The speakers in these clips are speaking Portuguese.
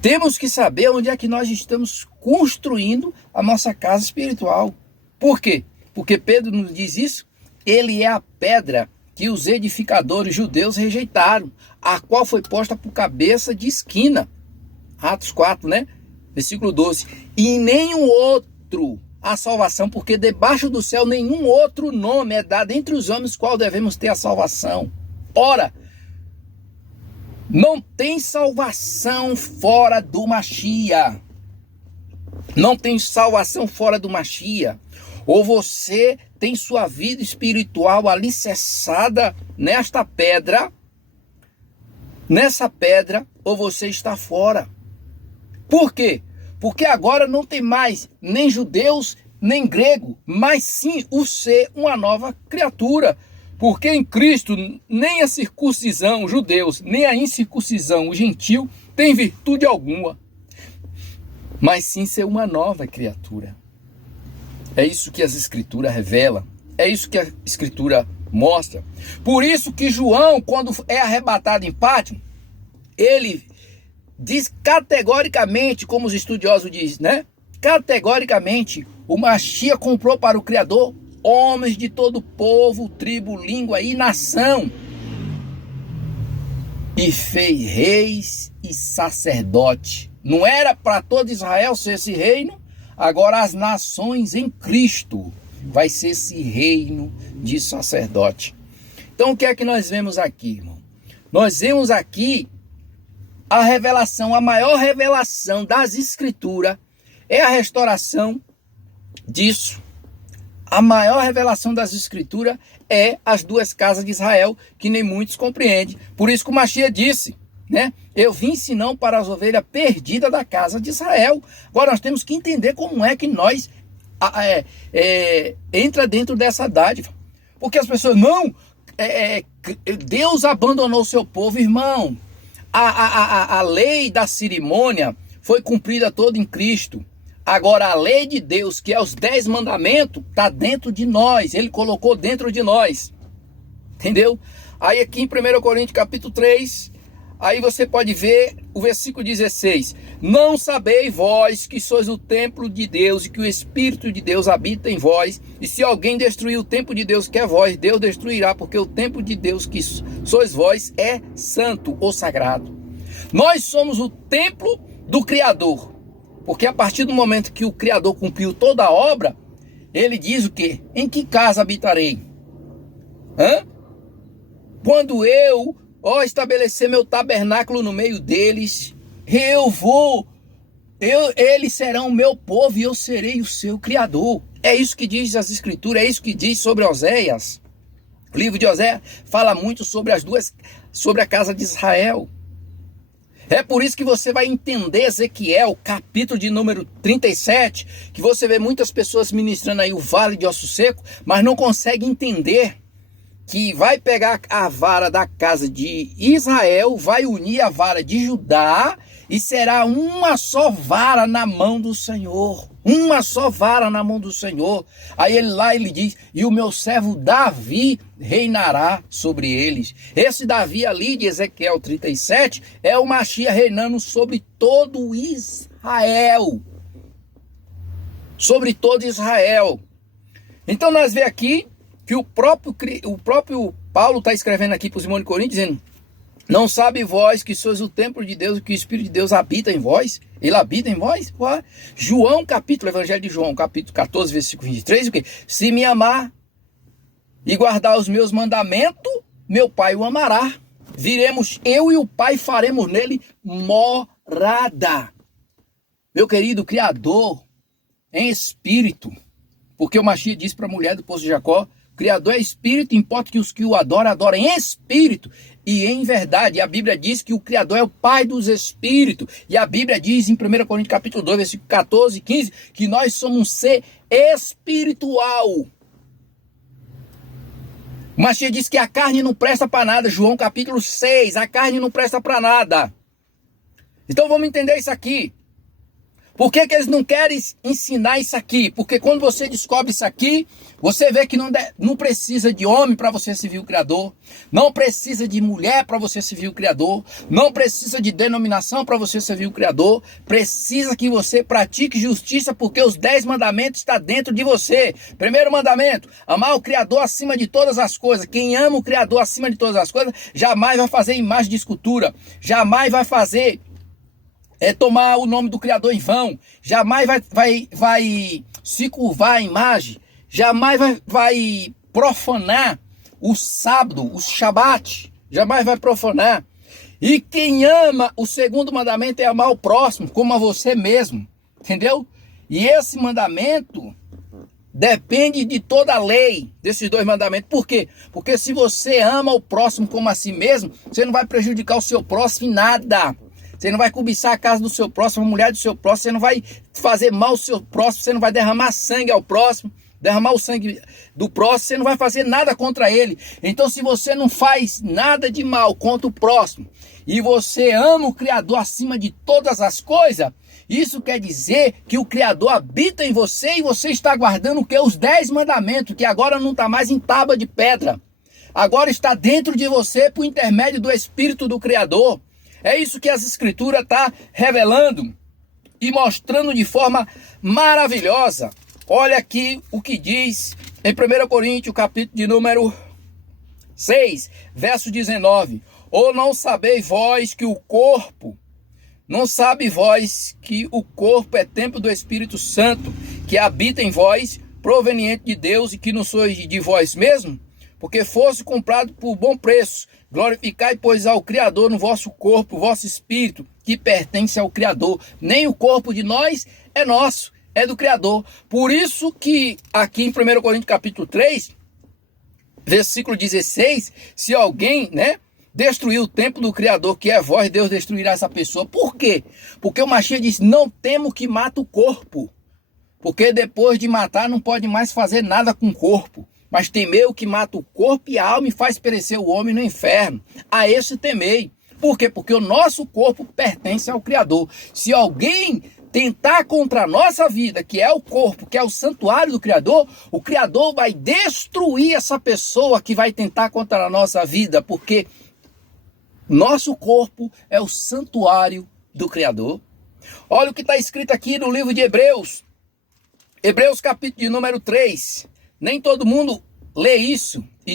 Temos que saber onde é que nós estamos construindo a nossa casa espiritual. Por quê? Porque Pedro nos diz isso. Ele é a pedra que os edificadores judeus rejeitaram, a qual foi posta por cabeça de esquina. Atos 4, né? Versículo 12. E em nenhum outro há salvação, porque debaixo do céu nenhum outro nome é dado entre os homens qual devemos ter a salvação. Ora, não tem salvação fora do Machia. Não tem salvação fora do Machia. Ou você tem sua vida espiritual alicerçada nessa pedra, ou você está fora. Por quê? Porque agora não tem mais nem judeus, nem grego, mas sim o ser uma nova criatura. Porque em Cristo nem a circuncisão, judeus, nem a incircuncisão, o gentil, tem virtude alguma. Mas sim ser uma nova criatura. É isso que as Escrituras revelam. É isso que a Escritura mostra. Por isso que João, quando é arrebatado em Pátimo, ele diz categoricamente, como os estudiosos dizem, né? Categoricamente, o Machia comprou para o Criador homens de todo povo, tribo, língua e nação, e fez reis e sacerdote. Não era para todo Israel ser esse reino? Agora as nações em Cristo vai ser esse reino de sacerdote. Então o que é que nós vemos aqui, irmão? Nós vemos aqui a revelação, a maior revelação das Escrituras é a restauração disso. A maior revelação das Escrituras é as duas casas de Israel, que nem muitos compreendem. Por isso que o Machia disse, né? Eu vim senão para as ovelhas perdidas da casa de Israel. Agora nós temos que entender como é que nós entra dentro dessa dádiva. Porque as pessoas, não, Deus abandonou o seu povo, irmão. A lei da cerimônia foi cumprida toda em Cristo. Agora a lei de Deus, que é os 10 mandamentos, está dentro de nós. Ele colocou dentro de nós. Entendeu? Aí aqui em 1 Coríntios capítulo 3, aí você pode ver o versículo 16. Não sabeis vós que sois o templo de Deus e que o Espírito de Deus habita em vós. E se alguém destruir o templo de Deus que é vós, Deus destruirá, porque o templo de Deus que sois vós é santo ou sagrado. Nós somos o templo do Criador. Porque a partir do momento que o Criador cumpriu toda a obra, ele diz o quê? Em que casa habitarei? Quando eu estabelecer meu tabernáculo no meio deles, eles serão o meu povo e eu serei o seu Criador. É isso que diz as Escrituras, é isso que diz sobre Oséias. O livro de Oséias fala muito sobre sobre a casa de Israel. É por isso que você vai entender Ezequiel, capítulo de número 37, que você vê muitas pessoas ministrando aí o vale de osso seco, mas não consegue entender que vai pegar a vara da casa de Israel, vai unir a vara de Judá e será uma só vara na mão do Senhor. Uma só vara na mão do Senhor. Aí ele diz, e o meu servo Davi reinará sobre eles. Esse Davi ali de Ezequiel 37 é o Machia reinando sobre todo Israel. Sobre todo Israel. Então nós vemos aqui que o próprio Paulo está escrevendo aqui para os irmãos de Corinto, dizendo, não sabe vós que sois o templo de Deus e que o Espírito de Deus habita em vós? Ele habita em vós? João, Evangelho de João, capítulo 14, versículo 23, o quê? Se me amar e guardar os meus mandamentos, meu Pai o amará. Viremos eu e o Pai, faremos nele morada. Meu querido Criador, em espírito, porque o Machia disse para a mulher do poço de Jacó, Criador é espírito, importa que os que o adoram, adorem em espírito e em verdade. E a Bíblia diz que o Criador é o Pai dos espíritos. E a Bíblia diz em 1 Coríntios capítulo 2, versículo 14 e 15, que nós somos um ser espiritual. O Machia diz que a carne não presta para nada. João capítulo 6, a carne não presta para nada. Então vamos entender isso aqui. Por que eles não querem ensinar isso aqui? Porque quando você descobre isso aqui, você vê que não precisa de homem para você servir o Criador. Não precisa de mulher para você servir o Criador. Não precisa de denominação para você servir o Criador. Precisa que você pratique justiça, porque os 10 mandamentos estão dentro de você. Primeiro mandamento, amar o Criador acima de todas as coisas. Quem ama o Criador acima de todas as coisas, jamais vai fazer imagem de escultura. Jamais vai fazer... tomar o nome do Criador em vão, jamais vai se curvar a imagem, jamais vai profanar o sábado, o shabat, jamais vai profanar. E quem ama, o segundo mandamento é amar o próximo, como a você mesmo, entendeu? E esse mandamento depende de toda a lei, desses 2 mandamentos. Por quê? Porque se você ama o próximo como a si mesmo, você não vai prejudicar o seu próximo em nada. Você não vai cobiçar a casa do seu próximo, a mulher do seu próximo, você não vai fazer mal ao seu próximo, você não vai derramar sangue ao próximo, derramar o sangue do próximo, você não vai fazer nada contra ele. Então, se você não faz nada de mal contra o próximo e você ama o Criador acima de todas as coisas, isso quer dizer que o Criador habita em você e você está guardando o que? Os 10 mandamentos, que agora não está mais em tábua de pedra. Agora está dentro de você por intermédio do Espírito do Criador. É isso que as Escrituras estão revelando e mostrando de forma maravilhosa. Olha aqui o que diz em 1 Coríntios, capítulo de número 6, verso 19. Ou não sabeis vós que o corpo, não sabe vós que o corpo é templo do Espírito Santo, que habita em vós, proveniente de Deus, e que não sois de vós mesmos? Porque fosse comprado por bom preço. Glorificai, pois, ao Criador no vosso corpo, o vosso espírito, que pertence ao Criador. Nem o corpo de nós é nosso, é do Criador. Por isso que aqui em 1 Coríntios capítulo 3, versículo 16, se alguém, destruir o templo do Criador, que é vós, Deus destruirá essa pessoa. Por quê? Porque o Machia diz, não temo que mata o corpo. Porque depois de matar não pode mais fazer nada com o corpo. Mas temei o que mata o corpo e a alma e faz perecer o homem no inferno. A esse temei. Por quê? Porque o nosso corpo pertence ao Criador. Se alguém tentar contra a nossa vida, que é o corpo, que é o santuário do Criador, o Criador vai destruir essa pessoa que vai tentar contra a nossa vida, porque nosso corpo é o santuário do Criador. Olha o que está escrito aqui no livro de Hebreus. Hebreus capítulo de número 3. Nem todo mundo lê isso e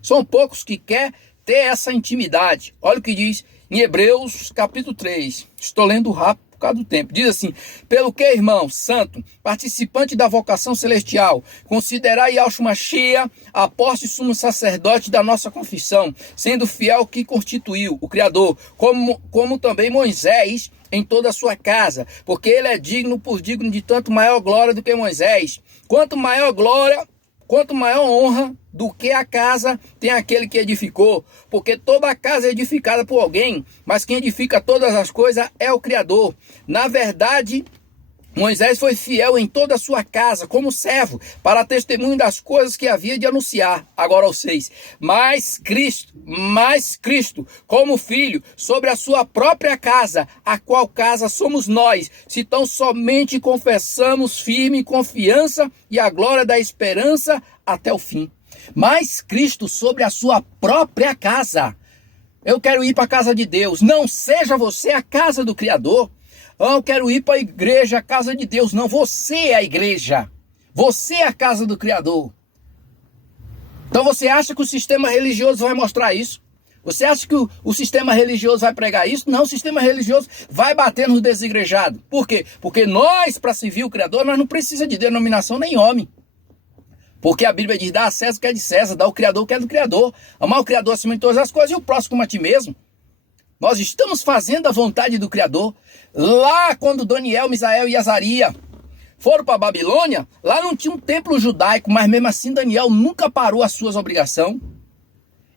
são poucos que quer ter essa intimidade. Olha o que diz em Hebreus capítulo 3. Estou lendo rápido por causa do tempo. Diz assim: pelo que, irmão santo, participante da vocação celestial, considerai Yahshua Mashiach apóstolo e sumo sacerdote da nossa confissão, sendo fiel que constituiu o Criador, como também Moisés em toda a sua casa, porque ele é digno de tanto maior glória do que Moisés. Quanto maior glória, quanto maior honra do que a casa tem aquele que edificou, porque toda a casa é edificada por alguém, mas quem edifica todas as coisas é o Criador. Na verdade, Moisés foi fiel em toda a sua casa, como servo, para testemunho das coisas que havia de anunciar. Agora aos 6. Mas Cristo, como filho, sobre a sua própria casa, a qual casa somos nós, se tão somente confessamos firme confiança e a glória da esperança até o fim. Mas Cristo sobre a sua própria casa. Eu quero ir para a casa de Deus. Não seja você a casa do Criador. Eu quero ir para a igreja, a casa de Deus. Não, você é a igreja. Você é a casa do Criador. Então você acha que o sistema religioso vai mostrar isso? Você acha que o sistema religioso vai pregar isso? Não, o sistema religioso vai bater nos desigrejados. Por quê? Porque nós, para servir o Criador, nós não precisamos de denominação nem homem. Porque a Bíblia diz, dá a César o que é de César, dá ao Criador o que é do Criador. Amar o Criador acima de todas as coisas e o próximo como a ti mesmo. Nós estamos fazendo a vontade do Criador. Lá quando Daniel, Misael e Azaria foram para a Babilônia, lá não tinha um templo judaico, mas mesmo assim Daniel nunca parou as suas obrigações.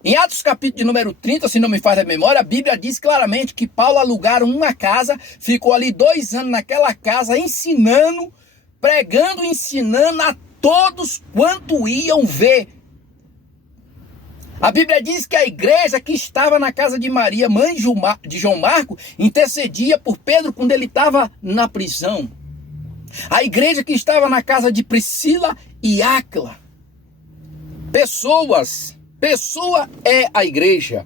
Em Atos capítulo de número 30, se não me falha a memória, a Bíblia diz claramente que Paulo alugaram uma casa, ficou ali 2 anos naquela casa ensinando, pregando, ensinando a todos quanto iam ver. A Bíblia diz que a igreja que estava na casa de Maria, mãe de João Marco, intercedia por Pedro quando ele estava na prisão. A igreja que estava na casa de Priscila e Áquila. Pessoa é a igreja.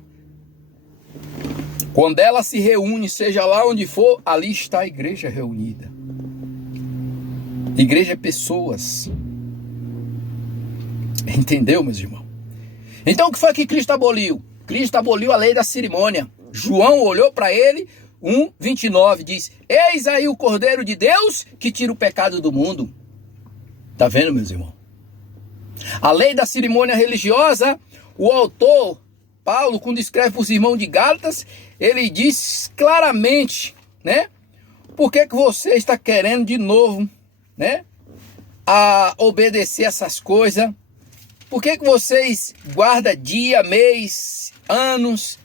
Quando ela se reúne, seja lá onde for, ali está a igreja reunida. Igreja é pessoas. Entendeu, meus irmãos? Então o que foi que Cristo aboliu? Cristo aboliu a lei da cerimônia. João olhou para ele, 1:29, diz: eis aí o Cordeiro de Deus que tira o pecado do mundo. Tá vendo, meus irmãos? A lei da cerimônia religiosa, o autor Paulo, quando escreve para os irmãos de Gálatas, ele diz claramente, né? Por que você está querendo de novo, né? A obedecer essas coisas? Por que vocês guardam dia, mês, anos?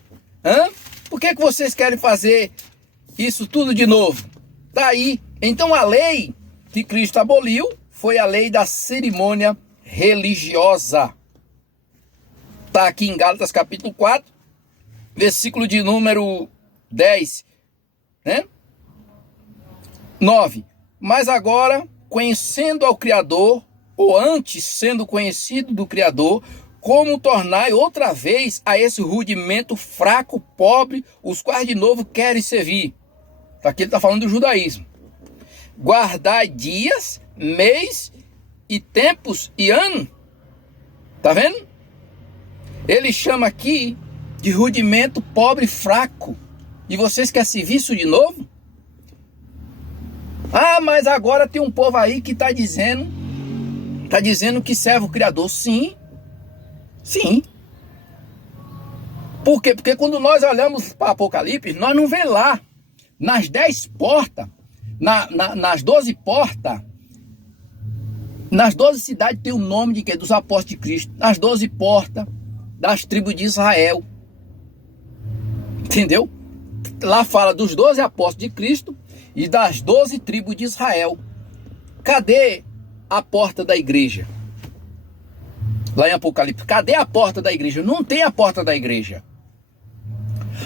Por que vocês querem fazer isso tudo de novo? Tá aí. Então a lei que Cristo aboliu foi a lei da cerimônia religiosa. Está aqui em Gálatas capítulo 4, versículo de número 10, né? 9. Mas agora, conhecendo ao Criador, ou antes sendo conhecido do Criador, como tornai outra vez a esse rudimento fraco, pobre, os quais de novo querem servir. Aqui ele está falando do judaísmo. Guardai dias, mês e tempos e ano. Tá vendo? Ele chama aqui de rudimento pobre e fraco. E vocês querem servir isso de novo? Ah, mas agora tem um povo aí que está dizendo que serve o Criador. Sim. Sim. Por quê? Porque quando nós olhamos para Apocalipse, nós não vemos lá. Nas 10 portas, nas 12 portas, nas 12 cidades tem o nome de quê? Dos apóstolos de Cristo. Nas 12 portas das tribos de Israel. Entendeu? Lá fala dos 12 apóstolos de Cristo e das 12 tribos de Israel. Cadê a porta da igreja? Lá em Apocalipse, cadê a porta da igreja? Não tem a porta da igreja.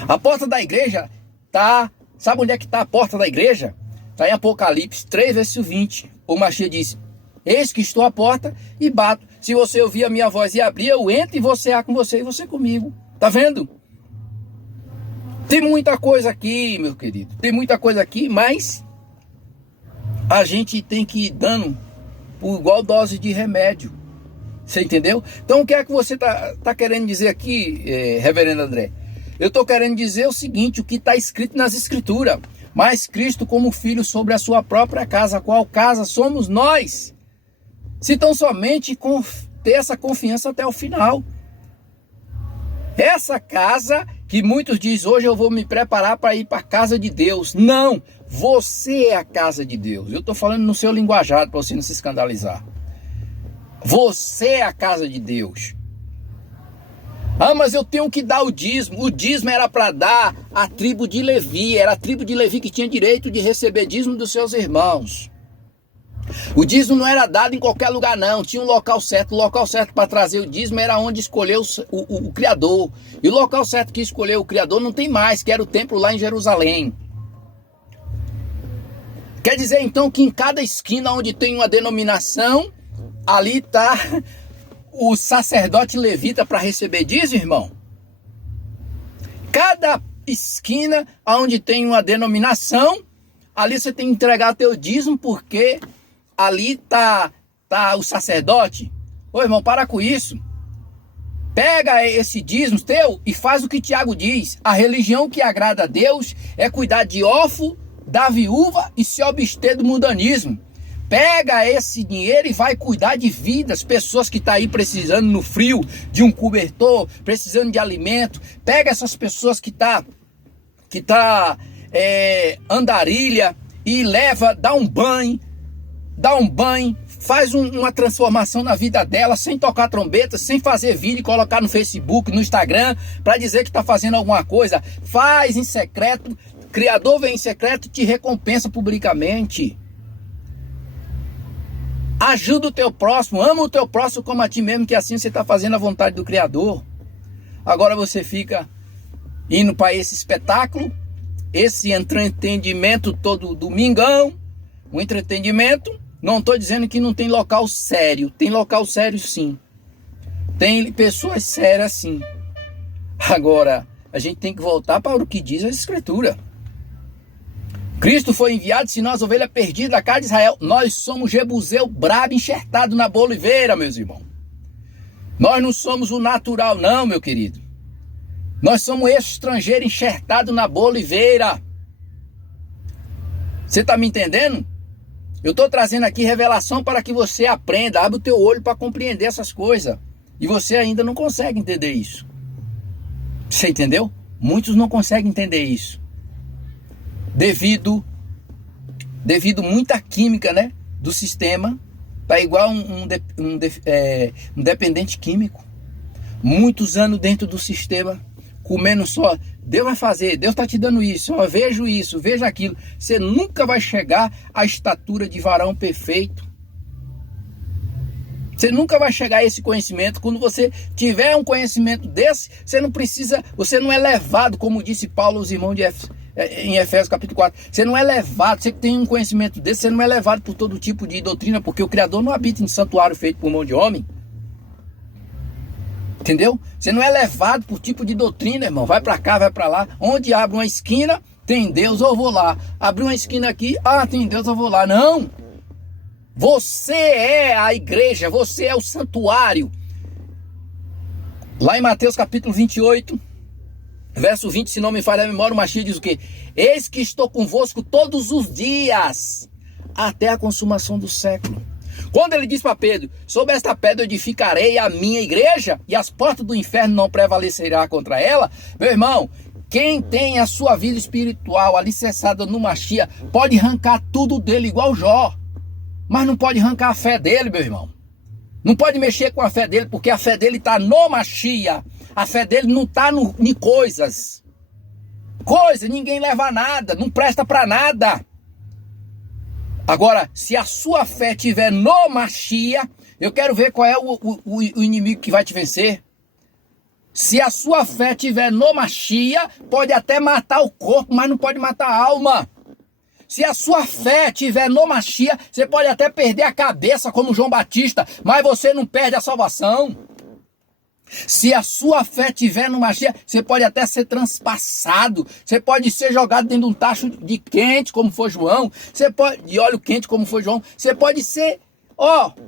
A porta da igreja está... Sabe onde é que está a porta da igreja? Está em Apocalipse 3, versículo 20. O Machia diz: eis que estou à porta e bato. Se você ouvir a minha voz e abrir, eu entro e vou cear com você e você comigo. Tá vendo? Tem muita coisa aqui, meu querido. Tem muita coisa aqui, mas a gente tem que ir dando por igual dose de remédio. Você entendeu? Então o que é que você tá querendo dizer aqui, reverendo André? Eu estou querendo dizer o seguinte: o que está escrito nas escrituras. Mas Cristo como filho sobre a sua própria casa. Qual casa somos nós? Se tão somente ter essa confiança até o final. Essa casa que muitos dizem: hoje eu vou me preparar para ir para a casa de Deus. Não, você é a casa de Deus. Eu estou falando no seu linguajar para você não se escandalizar. Você é a casa de Deus. Ah, mas eu tenho que dar o dízimo. O dízimo era para dar a tribo de Levi. Era a tribo de Levi que tinha direito de receber dízimo dos seus irmãos. O dízimo não era dado em qualquer lugar, não. Tinha um local certo. O local certo para trazer o dízimo era onde escolheu o Criador. E o local certo que escolheu o Criador não tem mais, que era o templo lá em Jerusalém. Quer dizer então que em cada esquina onde tem uma denominação, ali está o sacerdote levita para receber dízimo, irmão? Cada esquina onde tem uma denominação, ali você tem que entregar teu dízimo, porque ali tá o sacerdote. Ô irmão, para com isso. Pega esse dízimo teu e faz o que Tiago diz. A religião que agrada a Deus é cuidar de órfão, da viúva e se abster do mundanismo. Pega esse dinheiro e vai cuidar de vidas, pessoas que estão aí precisando no frio de um cobertor, precisando de alimento. Pega essas pessoas que tá andarilha e leva, dá um banho, faz uma transformação na vida dela, sem tocar trombeta, sem fazer vídeo e colocar no Facebook, no Instagram, para dizer que está fazendo alguma coisa. Faz em secreto, o Criador vem em secreto e te recompensa publicamente. Ajuda o teu próximo, ama o teu próximo como a ti mesmo, que assim você está fazendo a vontade do Criador. Agora você fica indo para esse espetáculo, esse entretenimento todo domingão, um entretenimento. Não estou dizendo que não tem local sério, tem local sério sim. Tem pessoas sérias sim. Agora, a gente tem que voltar para o que diz a Escritura. Cristo foi enviado, se nós ovelha perdida da casa de Israel. Nós somos Jebuseu brabo enxertado na boa oliveira, meus irmãos. Nós não somos o natural não, meu querido. Nós somos estrangeiro enxertado na boa oliveira. Você está me entendendo? Eu estou trazendo aqui revelação para que você aprenda. Abre o teu olho para compreender essas coisas. E você ainda não consegue entender isso. Você entendeu? Muitos não conseguem entender isso. Devido muita química, né, do sistema. Tá igual um dependente químico. Muitos anos dentro do sistema, comendo só. Deus vai fazer, Deus está te dando isso. Ó, vejo isso, veja aquilo. Você nunca vai chegar à estatura de varão perfeito. Você nunca vai chegar a esse conhecimento. Quando você tiver um conhecimento desse, você não é levado, como disse Paulo aos irmãos em Efésios capítulo 4. Você não é levado, você que tem um conhecimento desse, você não é levado por todo tipo de doutrina, porque o Criador não habita em santuário feito por mão de homem. Entendeu? Você não é levado por tipo de doutrina, irmão. Vai para cá, vai para lá. Onde abre uma esquina, tem Deus, eu vou lá. Abre uma esquina aqui, tem Deus, eu vou lá. Não! Você é a igreja, você é o santuário. Lá em Mateus capítulo 28, verso 20, se não me falha a memória, o Machia diz o quê? Eis que estou convosco todos os dias, até a consumação do século. Quando ele diz para Pedro, sobre esta pedra edificarei a minha igreja, e as portas do inferno não prevalecerá contra ela, meu irmão, quem tem a sua vida espiritual alicerçada no Machia, pode arrancar tudo dele igual Jó. Mas não pode arrancar a fé dele, meu irmão. Não pode mexer com a fé dele, porque a fé dele está no Machia. A fé dele não está em coisas. Coisa, ninguém leva nada, não presta para nada. Agora, se a sua fé estiver no Machia, eu quero ver qual é o inimigo que vai te vencer. Se a sua fé estiver no Machia, pode até matar o corpo, mas não pode matar a alma. Se a sua fé estiver no Machia, você pode até perder a cabeça como João Batista, mas você não perde a salvação. Se a sua fé estiver no Machia, você pode até ser transpassado. Você pode ser jogado dentro de um tacho de quente, como foi João. Você pode, de óleo quente, como foi João. Você pode ser,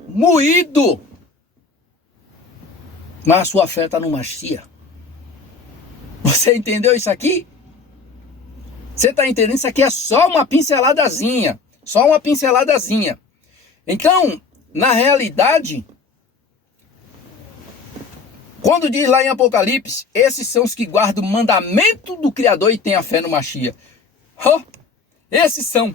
moído. Mas a sua fé está no Machia. Você entendeu isso aqui? Você está entendendo? Isso aqui é só uma pinceladazinha. Só uma pinceladazinha. Então, na realidade, quando diz lá em Apocalipse, esses são os que guardam o mandamento do Criador e têm a fé no Machia. Esses são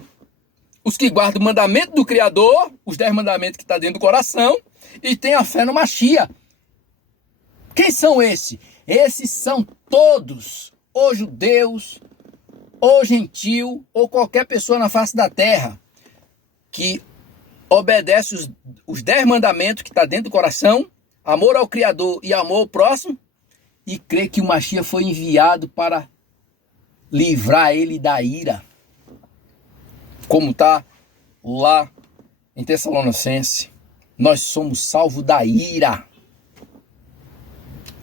os que guardam o mandamento do Criador, os 10 mandamentos que estão dentro do coração, e têm a fé no Machia. Quem são esses? Esses são todos os judeus, ou gentil, ou qualquer pessoa na face da terra que obedece os 10 mandamentos que está dentro do coração, amor ao Criador e amor ao próximo, e crê que o Machia foi enviado para livrar ele da ira, como está lá em Tessalonicenses. Nós somos salvos da ira.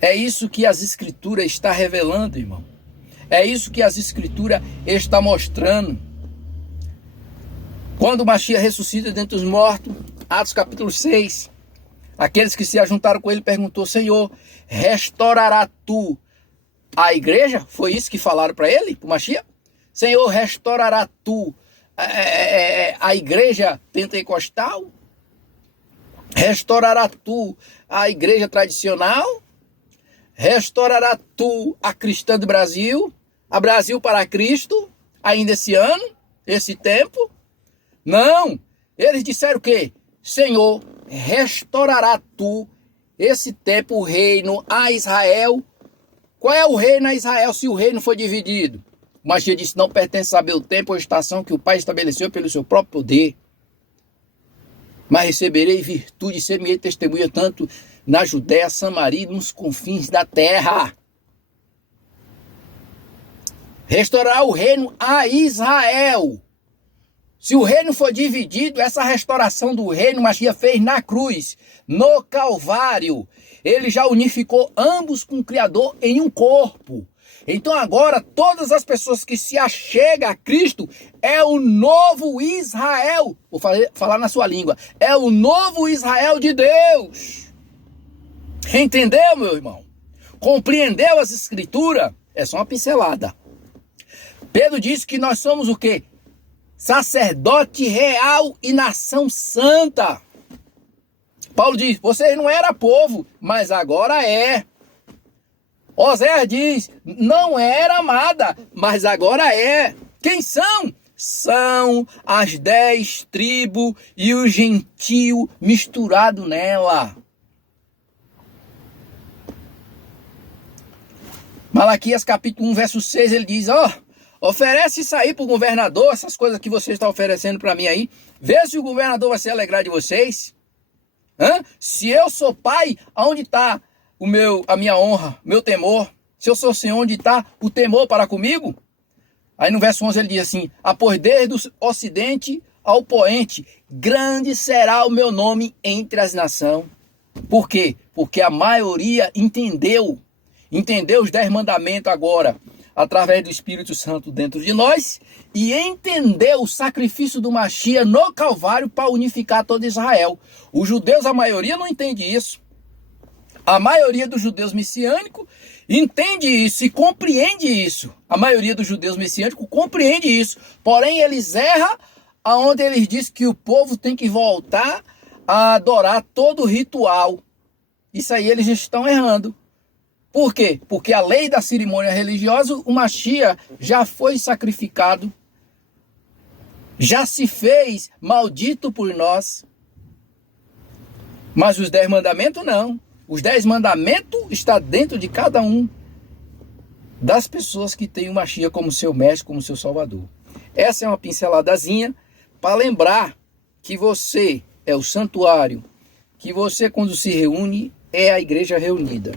É isso que as Escrituras estão revelando, irmão. É isso que as Escrituras estão mostrando. Quando o Machia ressuscita dentre os mortos, Atos capítulo 6, aqueles que se ajuntaram com ele perguntou, Senhor, restaurará tu a igreja? Foi isso que falaram para ele, para o Machia? Senhor, restaurará tu a igreja pentecostal? Restaurará tu a igreja tradicional? Restaurará tu a cristã do Brasil? A Brasil para Cristo? Ainda esse ano? Esse tempo? Não! Eles disseram o quê? Senhor, restaurará tu esse tempo o reino a Israel? Qual é o reino a Israel se o reino foi dividido? O Machia disse, não pertence saber o tempo ou a estação que o Pai estabeleceu pelo seu próprio poder. Mas receberei virtude e ser-me-ei testemunha tanto na Judéia, Samaria e nos confins da terra. Restaurar o reino a Israel. Se o reino for dividido, essa restauração do reino, Mashiach fez na cruz, no Calvário. Ele já unificou ambos com o Criador em um corpo. Então agora, todas as pessoas que se achegam a Cristo, é o novo Israel. Vou falar na sua língua. É o novo Israel de Deus. Entendeu, meu irmão? Compreendeu as escrituras? É só uma pincelada. Pedro disse que nós somos o quê? Sacerdote real e nação santa. Paulo diz, vocês não eram povo, mas agora é. Oséias diz, não era amada, mas agora é. Quem são? São as 10 tribos e o gentio misturado nela. Malaquias capítulo 1, verso 6, ele diz, oferece isso aí para o governador, essas coisas que você está oferecendo para mim aí. Vê se o governador vai se alegrar de vocês. Se eu sou pai, aonde está a minha honra, meu temor? Se eu sou Senhor, onde está o temor para comigo? Aí no verso 11 ele diz assim, pois desde o ocidente ao poente, grande será o meu nome entre as nações. Por quê? Porque a maioria entendeu os 10 mandamentos agora, através do Espírito Santo dentro de nós, e entendeu o sacrifício do Mashiach no Calvário para unificar todo Israel. Os judeus, a maioria, não entende isso. A maioria dos judeus messiânicos entende isso e compreende isso. A maioria dos judeus messiânicos compreende isso. Porém, eles erram aonde eles dizem que o povo tem que voltar a adorar todo o ritual. Isso aí eles estão errando. Por quê? Porque a lei da cerimônia religiosa, o Mashiach já foi sacrificado, já se fez maldito por nós. Mas os 10 mandamentos não. Os 10 mandamentos estão dentro de cada um das pessoas que tem o Mashiach como seu mestre, como seu salvador. Essa é uma pinceladazinha para lembrar que você é o santuário, que você quando se reúne é a igreja reunida.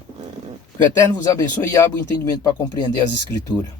Que o Eterno vos abençoe e abra o entendimento para compreender as Escrituras.